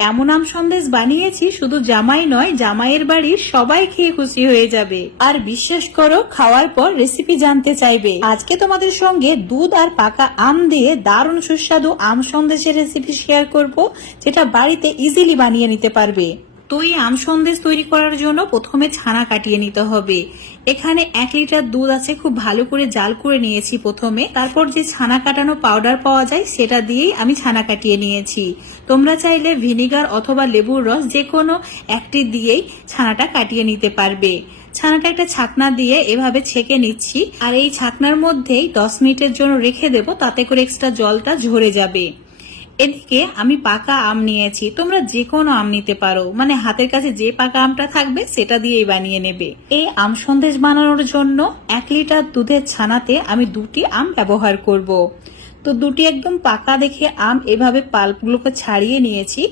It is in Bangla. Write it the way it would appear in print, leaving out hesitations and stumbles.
এমন আম সন্দেশ বানিয়েছি শুধু জামাই নয়, জামাইয়ের বাড়ির সবাই খেয়ে খুশি হয়ে যাবে। আর বিশ্বাস করো, খাওয়ার পর রেসিপি জানতে চাইবে। আজকে তোমাদের সঙ্গে দুধ আর পাকা আম দিয়ে দারুণ সুস্বাদু আম সন্দেশের রেসিপি শেয়ার করব, যেটা বাড়িতে ইজিলি বানিয়ে নিতে পারবে। তো এই আম সন্দেশ তৈরি করার জন্য প্রথমে ছানা কাটিয়ে নিতে হবে। এখানে 1 লিটার দুধ আছে, খুব ভালো করে জাল করে নিয়েছি প্রথমে। তারপর যে ছানা কাটানো পাউডার পাওয়া যায় সেটা দিয়েই আমি ছানা কাটিয়ে নিয়েছি। তোমরা চাইলে ভিনিগার অথবা লেবুর রস যে কোনো একটি দিয়েই ছানাটা কাটিয়ে নিতে পারবে। ছানাটা একটা ছাকনা দিয়ে এভাবে ছেঁকে নিচ্ছি, আর এই ছাকনার মধ্যেই 10 মিনিটের জন্য রেখে দেবো, তাতে করে এক্সট্রা জলটা ঝরে যাবে। এদিকে আমি পাকা আম নিয়েছি, তোমরা যে কোনো আম নিতে পারো, মানে হাতের কাছে যে পাকা আমটা থাকবে সেটা দিয়েই বানিয়ে নেবে। এই আম সন্দেশ বানানোর জন্য 1 লিটার দুধের ছানাতে আমি 2টি আম ব্যবহার করব। তো 2টি একদম পাকা দেখে আম এভাবে পাল্পগুলোকে ছাড়িয়ে নিয়েছি।